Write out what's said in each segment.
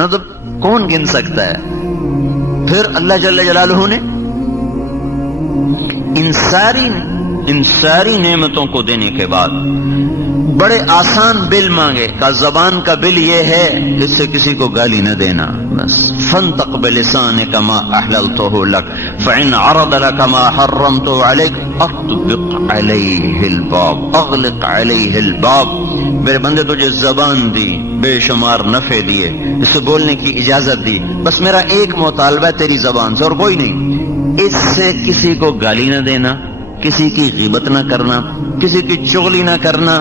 مطلب کون گن سکتا ہے؟ پھر اللہ جل جلالہ نے ان ساری نعمتوں کو دینے کے بعد بڑے آسان بل مانگے، کہ زبان کا بل یہ ہے اس سے کسی کو گالی نہ دینا، بس فانطق بلسانک ما احللتہ لک فإن عرض لک ما حرمتہ علیک اطبق علیہ الباب اغلق علیہ الباب۔ میرے بندے تجھے زبان دی، بے شمار نفع دیے، اس سے بولنے کی اجازت دی، بس میرا ایک مطالبہ ہے تیری زبان سے اور کوئی نہیں، اس سے کسی کو گالی نہ دینا، کسی کی غیبت نہ کرنا، کسی کی چغلی نہ کرنا،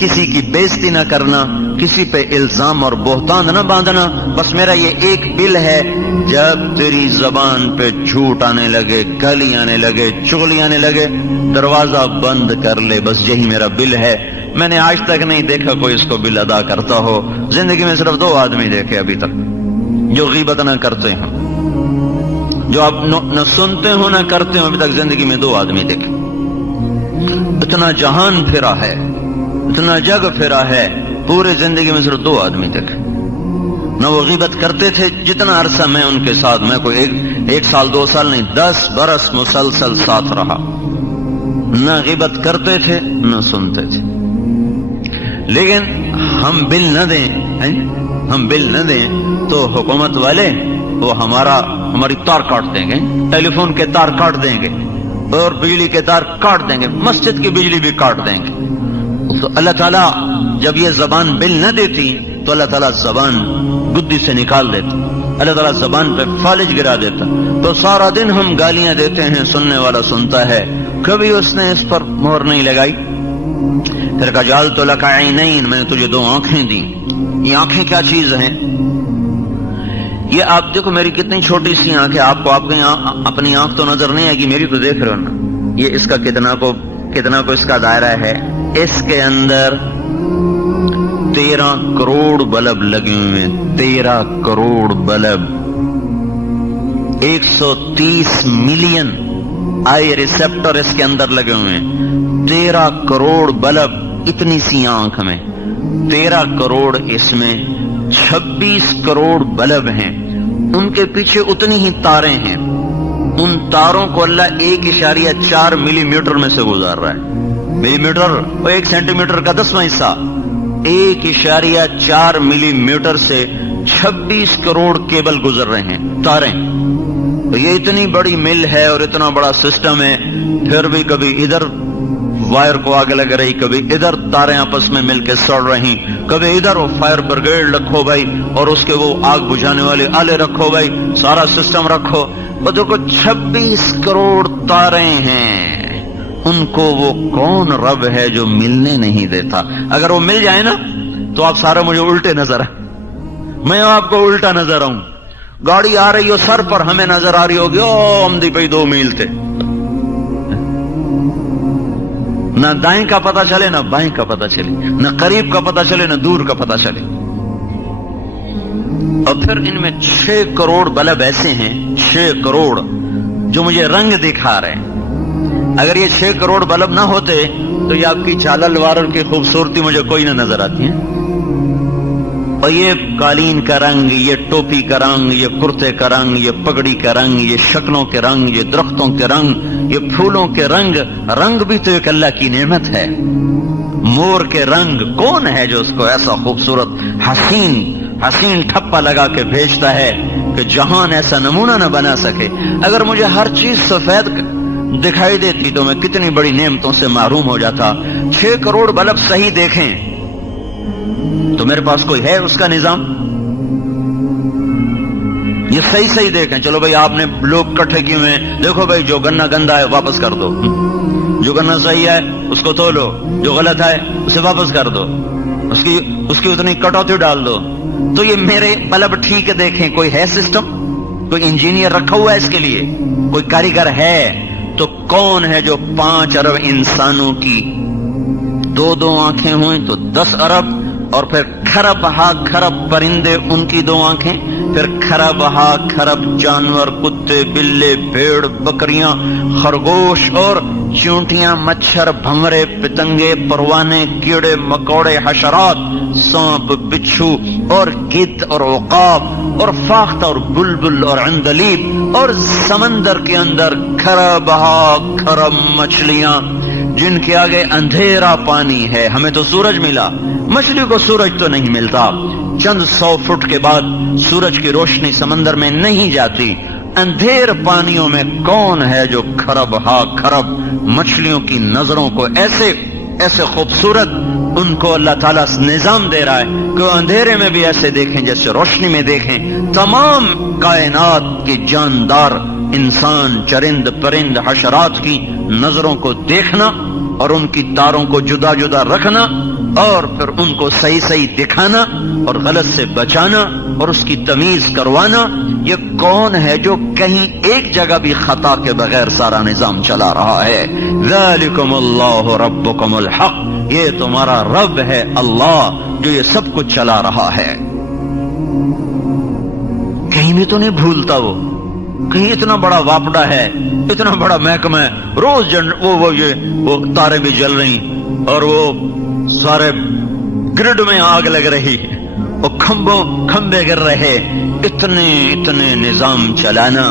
کسی کی بےزتی نہ کرنا، کسی پہ الزام اور بہتان نہ باندھنا، بس میرا یہ ایک بل ہے، جب تیری زبان پہ جھوٹ آنے لگے، گالی آنے لگے، چغلی آنے لگے، دروازہ بند کر لے، بس یہی میرا بل ہے۔ میں نے آج تک نہیں دیکھا کوئی اس کو بل ادا کرتا ہو، زندگی میں صرف 2 آدمی دیکھے ابھی تک جو غیبت نہ کرتے ہیں، جو آپ نہ سنتے ہو نہ کرتے ہو، ابھی تک زندگی میں 2 آدمی دیکھے۔ اتنا جہان پھرا ہے، اتنا جگ پھرا ہے، پورے زندگی میں صرف 2 آدمی دیکھے۔ نہ وہ غیبت کرتے تھے، جتنا عرصہ میں ان کے ساتھ، میں کوئی ایک سال 2 سال نہیں، 10 برس مسلسل ساتھ رہا، نہ غیبت کرتے تھے نہ سنتے تھے۔ لیکن ہم بل نہ دیں، ہم بل نہ دیں تو حکومت والے وہ ہماری تار کاٹ دیں گے، ٹیلی فون کے تار کاٹ دیں گے اور بجلی کے تار کاٹ دیں گے، مسجد کی بجلی بھی کاٹ دیں گے۔ تو اللہ تعالیٰ جب یہ زبان بل نہ دیتی تو اللہ تعالیٰ زبان گدی سے نکال دیتا، اللہ تعالیٰ زبان پہ فالج گرا دیتا۔ تو سارا دن ہم گالیاں دیتے ہیں، سننے والا سنتا ہے، کبھی اس نے اس پر مہر نہیں لگائی۔ پھر کہا جعلت لک عینین، میں نے تجھے 2 آنکھیں دی۔ یہ آنکھیں کیا چیز ہیں؟ یہ آپ دیکھو میری کتنی چھوٹی سی آنکھ ہے، آپ کو اپنی آنکھ تو نظر نہیں آئے گی، میری تو دیکھ رہے ہو نا۔ یہ اس کا کتنا کو اس کا دائرہ ہے، اس کے اندر 13 کروڑ بلب لگے ہوئے ہیں، 13 crore bulb, 130 million I receptor اس کے اندر لگے ہوئے ہیں، 13 کروڑ بلب اتنی سی آنکھ میں، 13 کروڑ اس میں، 26 کروڑ بلب ہیں، ان کے پیچھے اتنی ہی تاریں ہیں، ان تاروں کو اللہ 1.4 ملی میٹر میں سے گزار رہا ہے۔ ملی میٹر وہ 1 سینٹی میٹر کا 10واں حصہ، 1.4 ملی میٹر سے 26 کروڑ کیبل گزر رہے ہیں، تاریں۔ تو یہ اتنی بڑی مل ہے اور اتنا بڑا سسٹم ہے، پھر بھی کبھی ادھر وائر کو آگ لگ رہی، کبھی ادھر تاریں آپس میں مل کے سڑ رہی، کبھی ادھر وہ فائر بریگیڈ رکھو بھائی اور اس کے وہ آگ بجھانے والے آلے رکھو بھائی، سارا سسٹم رکھو۔ بدر کو 26 کروڑ تاریں ہیں، ان کو وہ کون رب ہے جو ملنے نہیں دیتا؟ اگر وہ مل جائے نا تو آپ سارے مجھے الٹے نظر آئے، میں آپ کو الٹا نظر آؤں، گاڑی آ رہی ہو سر پر، ہمیں نظر آ رہی ہوگی او ہمدی پہ 2 میل تھے، نہ دائیں کا پتہ چلے نہ بائیں کا پتہ چلے، نہ قریب کا پتہ چلے نہ دور کا پتہ چلے۔ اور پھر ان میں 6 کروڑ بلب ایسے ہیں، 6 کروڑ جو مجھے رنگ دکھا رہے ہیں۔ اگر یہ 6 کروڑ بلب نہ ہوتے تو یہ آپ کی جھالل وارل کی خوبصورتی مجھے کوئی نہ نظر آتی ہے۔ اور یہ قالین کا رنگ، یہ ٹوپی کا رنگ، یہ کرتے کا رنگ، یہ پگڑی کا رنگ، یہ شکلوں کے رنگ، یہ درختوں کے رنگ، یہ پھولوں کے رنگ، رنگ بھی تو ایک اللہ کی نعمت ہے۔ مور کے رنگ، کون ہے جو اس کو ایسا خوبصورت حسین ٹھپا لگا کے بھیجتا ہے کہ جہان ایسا نمونہ نہ بنا سکے۔ اگر مجھے ہر چیز سفید دکھائی دیتی تو میں کتنی بڑی نعمتوں سے محروم ہو جاتا۔ 6 کروڑ بلب صحیح دیکھیں تو میرے پاس کوئی ہے اس کا نظام؟ یہ صحیح دیکھیں، چلو بھائی آپ نے لوگ اکٹھے کیے ہوئے ہیں، دیکھو بھائی جو گنا گندا ہے واپس کر دو، جو گنا صحیح ہے اس کو دھو لو، جو غلط ہے اسے واپس کر دو، اس کی اتنی کٹوتی ڈال دو۔ تو یہ میرے بلب ٹھیک دیکھیں، کوئی ہے سسٹم، کوئی انجینئر رکھا ہوا ہے اس کے لیے، کوئی کاریگر ہے؟ تو کون ہے جو 5 ارب انسانوں کی 2 آنکھیں ہوئیں تو 10 ارب، اور پھر کھرب ہا کھرب پرندے ان کی 2 آنکھیں، پھر کھرب ہا کھرب جانور، کتے بلے بھیڑ بکریاں خرگوش اور چونٹیاں، مچھر، بھنورے، پتنگے، پروانے، کیڑے مکوڑے، حشرات، سانپ، بچھو اور گدھ اور عقاب اور فاختہ اور بلبل اور عندلیب، اور سمندر کے اندر کھرا بہا کھرب مچھلیاں جن کے آگے اندھیرا پانی ہے۔ ہمیں تو سورج ملا، مچھلی کو سورج تو نہیں ملتا۔ چند 100 فٹ کے بعد سورج کی روشنی سمندر میں نہیں جاتی۔ اندھیر پانیوں میں کون ہے جو کھرب ہا کھرب مچھلیوں کی نظروں کو ایسے خوبصورت ان کو اللہ تعالیٰ نظام دے رہا ہے کہ وہ اندھیرے میں بھی ایسے دیکھیں جیسے روشنی میں دیکھیں۔ تمام کائنات کے جاندار، انسان، چرند پرند، حشرات کی نظروں کو دیکھنا اور ان کی تاروں کو جدا جدا رکھنا اور پھر ان کو صحیح صحیح دکھانا اور غلط سے بچانا اور اس کی تمیز کروانا، یہ کون ہے جو کہیں ایک جگہ بھی خطا کے بغیر سارا نظام چلا رہا ہے؟ ذالکم اللہ ربکم الحق، یہ تمہارا رب ہے اللہ جو یہ سب کچھ چلا رہا ہے۔ کہیں بھی تو نہیں بھولتا وہ، کہیں اتنا بڑا واپڈا ہے، اتنا بڑا محکمہ ہے، روز وہ تارے بھی جل رہی اور وہ سارے گرڈ میں آگ لگ رہی، وہ کھمبے گر رہے، اتنے نظام چلانا،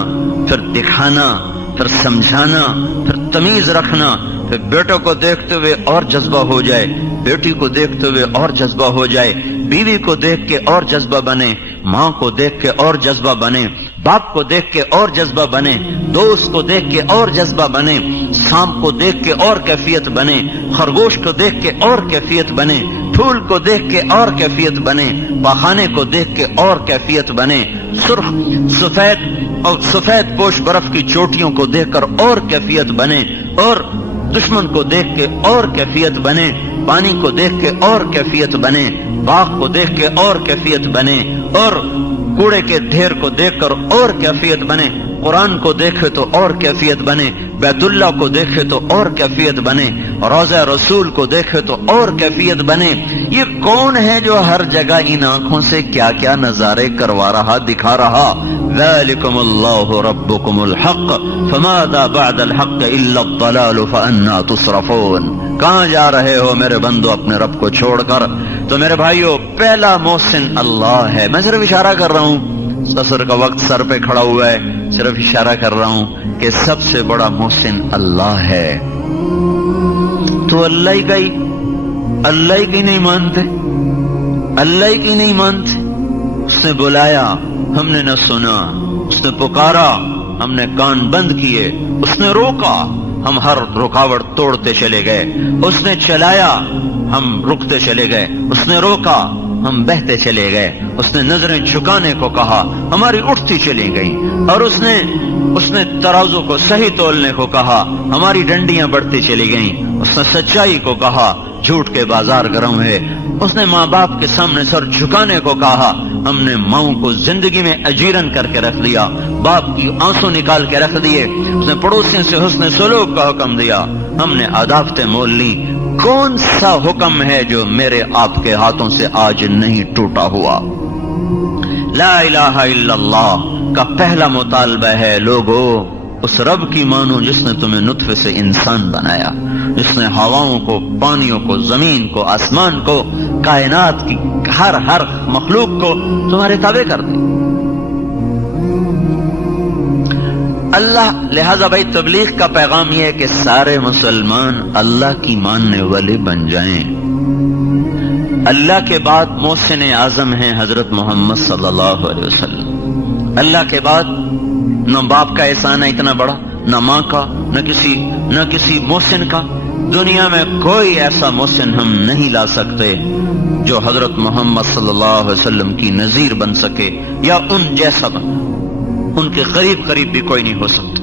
پھر دکھانا، پھر سمجھانا، پھر تمیز رکھنا، پھر بیٹوں کو دیکھتے ہوئے اور جذبہ ہو جائے، بیٹی کو دیکھتے ہوئے اور جذبہ ہو جائے، بیوی کو دیکھ کے اور جذبہ بنے، ماں کو دیکھ کے اور جذبہ بنے، باپ کو دیکھ کے اور جذبہ بنے، دوست کو دیکھ کے اور جذبہ بنے، سانپ کو دیکھ کے اور کیفیت بنے، خرگوش کو دیکھ کے اور کیفیت بنے، پھول کو دیکھ کے اور کیفیت بنے، پاخانے کو دیکھ کے اور کیفیت بنے، سرخ سفید پوش برف کی چوٹیوں کو دیکھ کر اور کیفیت بنے، اور دشمن کو دیکھ کے اور کیفیت بنے، پانی کو دیکھ کے اور کیفیت بنے، باغ کو دیکھ کے اور کیفیت بنے، اور کوڑے کے ڈھیر کو دیکھ کر اور کیفیت بنے، قرآن کو دیکھے تو اور کیفیت بنے، بیت اللہ کو دیکھے تو اور کیفیت بنے، روضہ رسول کو دیکھے تو اور کیفیت بنے۔ یہ کون ہے جو ہر جگہ ان آنکھوں سے کیا کیا نظارے کروا رہا، دکھا رہا؟ ذالکم اللہ ربکم الحق فماذا بعد الحق الا الضلال فانا تصرفون۔ کہاں جا رہے ہو میرے بندو اپنے رب کو چھوڑ کر؟ تو میرے بھائیو، پہلا محسن اللہ ہے۔ میں صرف اشارہ کر رہا ہوں، عصر کا وقت سر پہ کھڑا ہوا ہے، صرف اشارہ کر رہا ہوں کہ سب سے بڑا محسن اللہ ہے۔ تو اللہ کی نہیں مانتے، اللہ کی نہیں مانتے۔ اس نے بلایا، ہم نے نہ سنا، اس نے پکارا، ہم نے کان بند کیے، اس نے روکا، ہم ہر رکاوٹ توڑتے چلے گئے، اس نے چلایا، ہم رکتے چلے گئے، اس نے روکا، ہم بہتے چلے گئے، اس نے نظریں جھکانے کو کہا، ہماری اٹھتی چلی گئی، اور اس نے ترازو کو صحیح تولنے کو کہا، ہماری ڈنڈیاں بڑھتی چلی گئیں، اس نے سچائی کو کہا، جھوٹ کے بازار گرم ہے، اس نے ماں باپ کے سامنے سر جھکانے کو کہا، ہم نے ماؤں کو زندگی میں اجیرن کر کے رکھ دیا، باپ کی آنسو نکال کے رکھ دیے، اس نے پڑوسیوں سے حسن سلوک کا حکم دیا، ہم نے عداوتیں مول لی۔ کون سا حکم ہے جو میرے آپ کے ہاتھوں سے آج نہیں ٹوٹا ہوا؟ لا الہ الا اللہ کا پہلا مطالبہ ہے، لوگو اس رب کی مانو جس نے تمہیں نطفے سے انسان بنایا، جس نے ہواؤں کو، پانیوں کو، زمین کو، آسمان کو، کائنات کی ہر مخلوق کو تمہارے تابع کر دی۔ اللہ لہذا بھائی تبلیغ کا پیغام یہ ہے کہ سارے مسلمان اللہ کی ماننے والے بن جائیں۔ اللہ کے بعد محسن اعظم ہیں حضرت محمد صلی اللہ علیہ وسلم۔ اللہ کے بعد نہ باپ کا احسان ہے اتنا بڑا، نہ ماں کا، نہ کسی محسن کا۔ دنیا میں کوئی ایسا محسن ہم نہیں لا سکتے جو حضرت محمد صلی اللہ علیہ وسلم کی نظیر بن سکے یا ان جیسا بن، ان کے قریب بھی کوئی نہیں ہو سکتا۔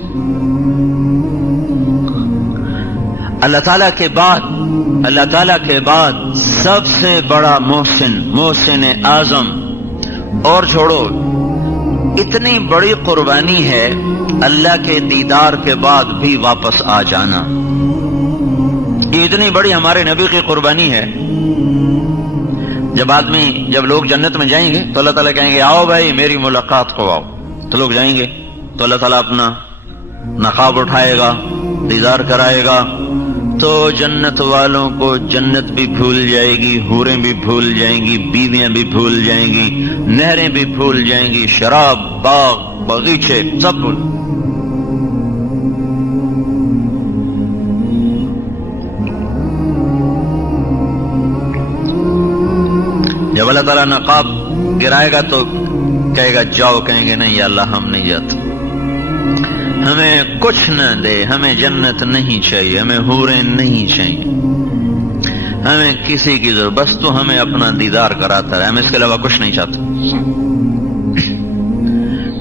اللہ تعالیٰ کے بعد سب سے بڑا محسن اعظم، اور چھوڑو اتنی بڑی قربانی ہے اللہ کے دیدار کے بعد بھی واپس آ جانا، یہ اتنی بڑی ہمارے نبی کی قربانی ہے۔ جب لوگ جنت میں جائیں گے تو اللہ تعالیٰ کہیں گے آؤ بھائی میری ملاقات کو آؤ، تو لوگ جائیں گے تو اللہ تعالیٰ اپنا نقاب اٹھائے گا دیدار کرائے گا تو جنت والوں کو جنت بھی بھول جائے گی، حوریں بھی بھول جائیں گی، بیویاں بھی بھول جائیں گی، نہریں بھی بھول جائیں گی، شراب، باغ، باغیچے سب بھول۔ جب اللہ تعالیٰ نقاب گرائے گا تو کہے گا جاؤ، کہیں گے نہیں یا اللہ ہم نہیں جاتے، ہمیں کچھ نہ دے، ہمیں جنت نہیں چاہیے، ہمیں حوریں نہیں چاہیے، ہمیں کسی کی ضرورت، بس تو ہمیں اپنا دیدار کراتا رہے، ہم اس کے علاوہ کچھ نہیں چاہتے۔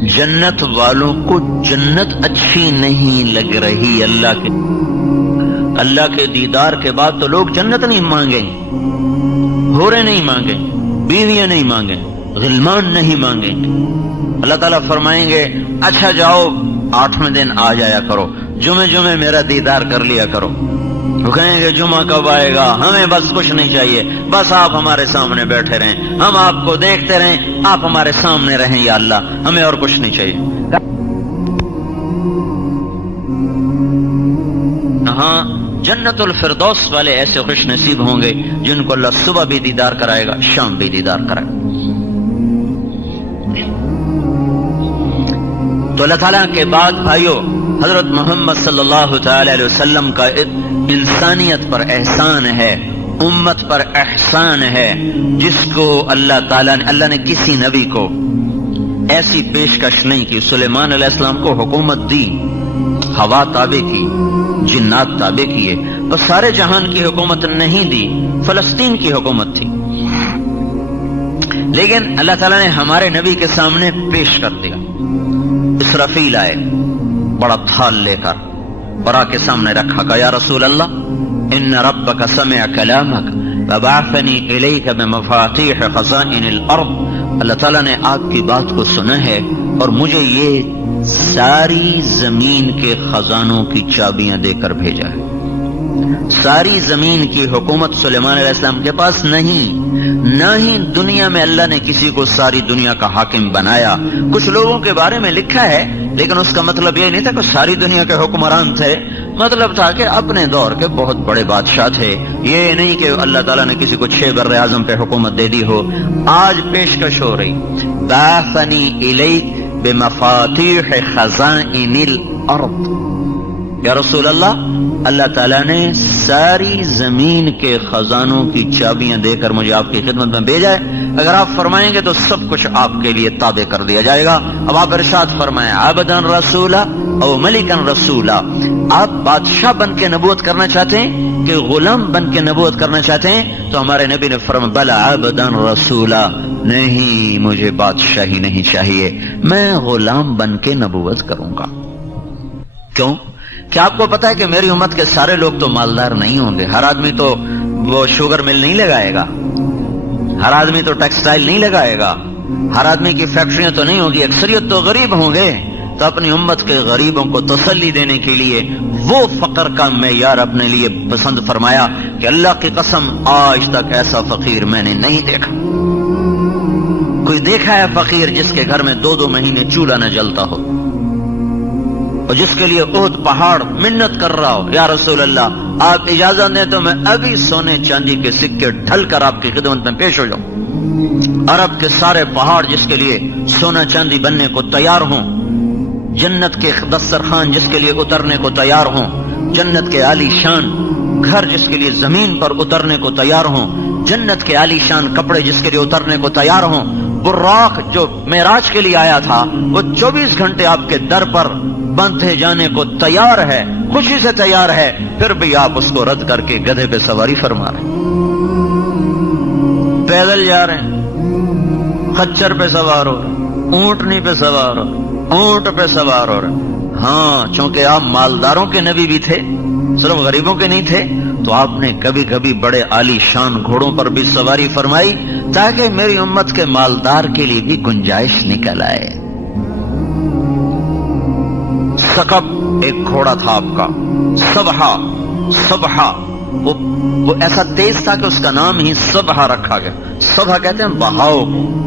جنت والوں کو جنت اچھی نہیں لگ رہی، اللہ کے دیدار کے بعد تو لوگ جنت نہیں مانگیں، حوریں نہیں مانگیں، بیویاں نہیں مانگیں، غلمان نہیں مانگیں۔ اللہ تعالیٰ فرمائیں گے اچھا جاؤ 8ویں دن آ جایا کرو، جمعے میرا دیدار کر لیا کرو۔ وہ کہیں گے جمعہ کب آئے گا، ہمیں بس کچھ نہیں چاہیے، بس آپ ہمارے سامنے بیٹھے رہیں، ہم آپ کو دیکھتے رہیں، آپ ہمارے سامنے رہیں یا اللہ، ہمیں اور کچھ نہیں چاہیے۔ ہاں جنت الفردوس والے ایسے خوش نصیب ہوں گے جن کو اللہ صبح بھی دیدار کرائے گا، شام بھی دیدار کرائے گا۔ تو اللہ تعالیٰ کے بعد بھائیو حضرت محمد صلی اللہ تعالی علیہ وسلم کا انسانیت پر احسان ہے، امت پر احسان ہے، جس کو اللہ نے کسی نبی کو ایسی پیشکش نہیں کی۔ سلیمان علیہ السلام کو حکومت دی، ہوا تابع کی، جنات تابع کیے، بس سارے جہان کی حکومت نہیں دی، فلسطین کی حکومت تھی، لیکن اللہ تعالیٰ نے ہمارے نبی کے سامنے پیش کر دیا۔ اسرافیل آئے بڑا تھال لے کر اور آ کے سامنے رکھا کہ یا رسول اللہ ان ربک سمع کلامک فبعثنی الیک بمفاتیح خزائن الارض، اللہ تعالیٰ نے آپ کی بات کو سنا ہے اور مجھے یہ ساری زمین کے خزانوں کی چابیاں دے کر بھیجا ہے۔ ساری زمین کی حکومت سلیمان علیہ السلام کے پاس نہیں، نہ ہی دنیا میں اللہ نے کسی کو ساری دنیا کا حاکم بنایا۔ کچھ لوگوں کے بارے میں لکھا ہے لیکن اس کا مطلب یہ نہیں تھا کہ ساری دنیا کے حکمران تھے، مطلب تھا کہ اپنے دور کے بہت بڑے بادشاہ تھے، یہ نہیں کہ اللہ تعالیٰ نے کسی کو 6 بر اعظم پہ حکومت دے دی ہو۔ آج پیشکش ہو رہی بعثنی الیک بمفاتیح خزائن الارض، یا رسول اللہ اللہ تعالیٰ نے ساری زمین کے خزانوں کی چابیاں دے کر مجھے آپ کی خدمت میں بھیجا ہے، اگر آپ فرمائیں گے تو سب کچھ آپ کے لیے تابع کر دیا جائے گا۔ اب آپ ارشاد فرمائیں عبداً رسولا او ملکاً رسولا، آپ بادشاہ بن کے نبوت کرنا چاہتے ہیں کہ غلام بن کے نبوت کرنا چاہتے ہیں؟ تو ہمارے نبی نے فرمایا بلا عبداً رسولا، نہیں مجھے بادشاہی نہیں چاہیے، میں غلام بن کے نبوت کروں گا۔ کیوں؟ کیا آپ کو پتا ہے کہ میری امت کے سارے لوگ تو مالدار نہیں ہوں گے، ہر آدمی تو وہ شوگر مل نہیں لگائے گا، ہر آدمی تو ٹیکسٹائل نہیں لگائے گا، ہر آدمی کی فیکٹریاں تو نہیں ہوگی، اکثریت تو غریب ہوں گے۔ تو اپنی امت کے غریبوں کو تسلی دینے کے لیے وہ فقر کا معیار اپنے لیے پسند فرمایا کہ اللہ کی قسم آج تک ایسا فقیر میں نے نہیں دیکھا۔ کوئی دیکھا ہے فقیر جس کے گھر میں 2 مہینے چولہا نہ جلتا ہو، اور جس کے لیے احد پہاڑ منت کر رہا ہو یا رسول اللہ آپ اجازت دیں تو میں ابھی سونے چاندی کے سکے ڈھل کر آپ کی خدمت میں پیش ہو جاؤں؟ عرب کے سارے پہاڑ جس کے لیے سونا چاندی بننے کو تیار ہوں، جنت کے دسترخوان جس کے لیے اترنے کو تیار ہوں، جنت کے عالی شان گھر جس کے لیے زمین پر اترنے کو تیار ہوں، جنت کے عالی شان کپڑے جس کے لیے اترنے کو تیار ہوں، براق جو معراج کے لیے آیا تھا وہ 24 گھنٹے آپ کے در پر باندھے جانے کو تیار ہے، خوشی سے تیار ہے، پھر بھی آپ اس کو رد کر کے گدھے پہ سواری فرما رہے ہیں، پیدل جا رہے ہیں، خچر پہ سوار ہو رہے ہیں، اونٹنی پہ سوار ہو رہے ہیں، اونٹ پہ سوار ہو رہے ہیں۔ ہاں چونکہ آپ مالداروں کے نبی بھی تھے، صرف غریبوں کے نہیں تھے، تو آپ نے کبھی کبھی بڑے عالی شان گھوڑوں پر بھی سواری فرمائی تاکہ میری امت کے مالدار کے لیے بھی گنجائش نکل آئے۔ سقب ایک گھوڑا تھا آپ کا، سبحہ وہ ایسا تیز تھا کہ اس کا نام ہی سبحہ رکھا گیا۔ سبحہ کہتے ہیں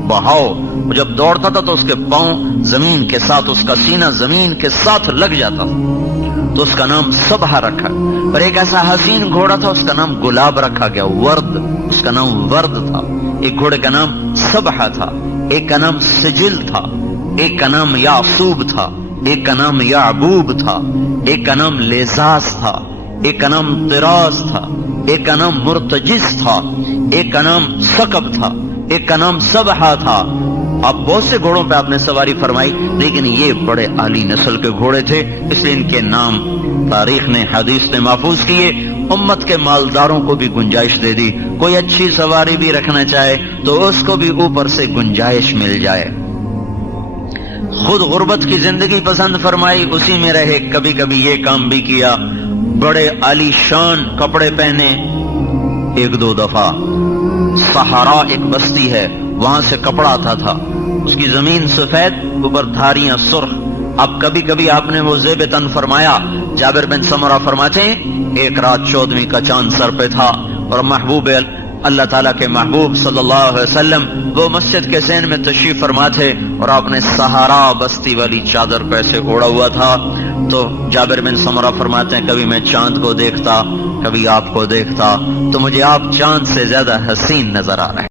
بہاؤ، وہ جب دوڑتا تھا تو اس کے پاؤں زمین کے ساتھ، اس کا سینہ زمین کے ساتھ لگ جاتا تھا، تو اس کا نام صبحہ رکھا. پر ایک ایسا حسین گھوڑا تھا، اس کا نام گلاب رکھا گیا، ورد، اس کا نام ورد تھا. ایک گھوڑے کا نام صبحہ تھا، ایک کا نام سجل تھا، ایک کا نام یعصوب تھا، ایک کا نام یعبوب تھا، ایک کا نام لیزاس تھا، ایک کا نام طراز تھا، ایک کا نام مرتجز تھا، ایک کا نام ثقب تھا، ایک کا نام صبحہ تھا. اب بہت سے گھوڑوں پہ آپ نے سواری فرمائی، لیکن یہ بڑے عالی نسل کے گھوڑے تھے، اس لیے ان کے نام تاریخ نے، حدیث نے محفوظ کیے. امت کے مالداروں کو بھی گنجائش دے دی، کوئی اچھی سواری بھی رکھنا چاہے تو اس کو بھی اوپر سے گنجائش مل جائے. خود غربت کی زندگی پسند فرمائی، اسی میں رہے. کبھی کبھی یہ کام بھی کیا، بڑے عالی شان کپڑے پہنے. ایک دو دفعہ صحرا ایک بستی ہے، وہاں سے کپڑا آتا تھا، اس کی زمین سفید، اوپر دھاریاں سرخ. اب کبھی کبھی آپ نے وہ زیب تن فرمایا. جابر بن سمرہ فرماتے ہیں ایک رات 14ویں کا چاند سر پہ تھا اور محبوب اللہ تعالیٰ کے محبوب صلی اللہ علیہ وسلم وہ مسجد کے ذہن میں تشریف فرما تھے اور آپ نے سہارا بستی والی چادر پہ سے اوڑا ہوا تھا. تو جابر بن سمرہ فرماتے ہیں کبھی میں چاند کو دیکھتا، کبھی آپ کو دیکھتا، تو مجھے آپ چاند سے زیادہ حسین نظر آ رہے ہیں.